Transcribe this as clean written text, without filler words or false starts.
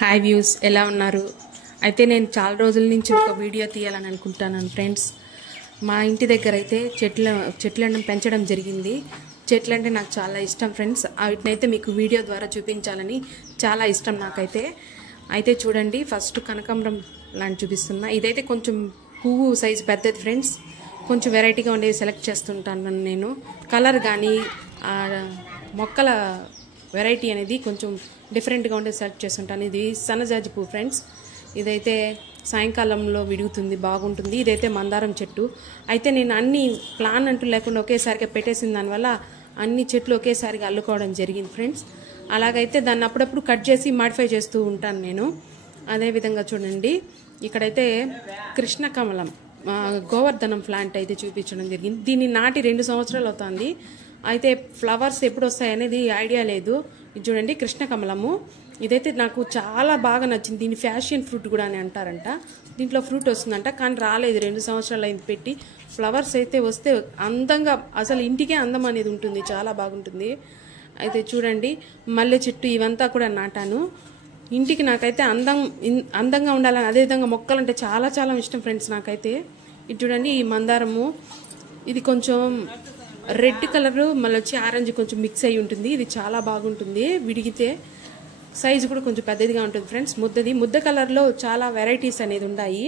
Hi views ఎలా ఉన్నారు? అయితే నేను చాలా రోజుల నుంచి ఒక వీడియో తీయాలని అనుకుంటున్నాను ఫ్రెండ్స్. మా ఇంటి దగ్గర అయితే చెట్లను పెంచడం జరిగింది. చెట్లు అంటే నాకు చాలా ఇష్టం ఫ్రెండ్స్. వీటినైతే మీకు వీడియో ద్వారా చూపించాలని చాలా ఇష్టం నాకైతే. అయితే చూడండి, ఫస్ట్ కనకాంబరం లాంటి చూపిస్తున్నా. ఇదైతే కొంచెం పువ్వు సైజు పెద్దది ఫ్రెండ్స్. కొంచెం వెరైటీగా ఉండేది సెలెక్ట్ చేస్తుంటాను నేను. కలర్ కానీ మొక్కల వెరైటీ అనేది కొంచెం డిఫరెంట్గా ఉండే సెలెక్ట్ చేస్తుంటాను. ఇది సన్నజాజి పువ్వు ఫ్రెండ్స్. ఇదైతే సాయంకాలంలో విడుగుతుంది, బాగుంటుంది. ఇదైతే మందారం చెట్టు. అయితే నేను అన్ని ప్లాన్ అంటూ లేకుండా ఒకేసారిగా పెట్టేసిన దానివల్ల అన్ని చెట్లు ఒకేసారిగా అల్లుకోవడం జరిగింది ఫ్రెండ్స్. అలాగైతే దాన్ని అప్పుడప్పుడు కట్ చేసి మాడిఫై చేస్తూ ఉంటాను నేను. అదేవిధంగా చూడండి, ఇక్కడైతే కృష్ణ కమలం గోవర్ధనం ప్లాంట్ అయితే చూపించడం జరిగింది. దీన్ని నాటి 2 సంవత్సరాలు అవుతుంది. అయితే ఫ్లవర్స్ ఎప్పుడు వస్తాయి అనేది ఐడియా లేదు. ఇది చూడండి, కృష్ణ కమలము. ఇదైతే నాకు చాలా బాగా నచ్చింది. దీన్ని ఫ్యాషన్ ఫ్రూట్ కూడా అని అంటారంట. దీంట్లో ఫ్రూట్ వస్తుందంట, కానీ రాలేదు. 2 సంవత్సరాలు అయింది పెట్టి. ఫ్లవర్స్ అయితే వస్తే అందంగా, అసలు ఇంటికే అందం అనేది ఉంటుంది, చాలా బాగుంటుంది. అయితే చూడండి, మల్లె చెట్టు ఇవంతా కూడా నాటాను. ఇంటికి నాకైతే అందంగా ఉండాలని, అదేవిధంగా మొక్కలు అంటే చాలా చాలా ఇష్టం ఫ్రెండ్స్ నాకైతే. ఇది చూడండి, ఈ మందారము ఇది కొంచెం రెడ్ కలర్ మళ్ళీ వచ్చి ఆరెంజ్ కొంచెం మిక్స్ అయి ఉంటుంది. ఇది చాలా బాగుంటుంది విడిగితే. సైజు కూడా కొంచెం పెద్దదిగా ఉంటుంది ఫ్రెండ్స్. ముద్ద కలర్లో చాలా వెరైటీస్ అనేది ఉన్నాయి.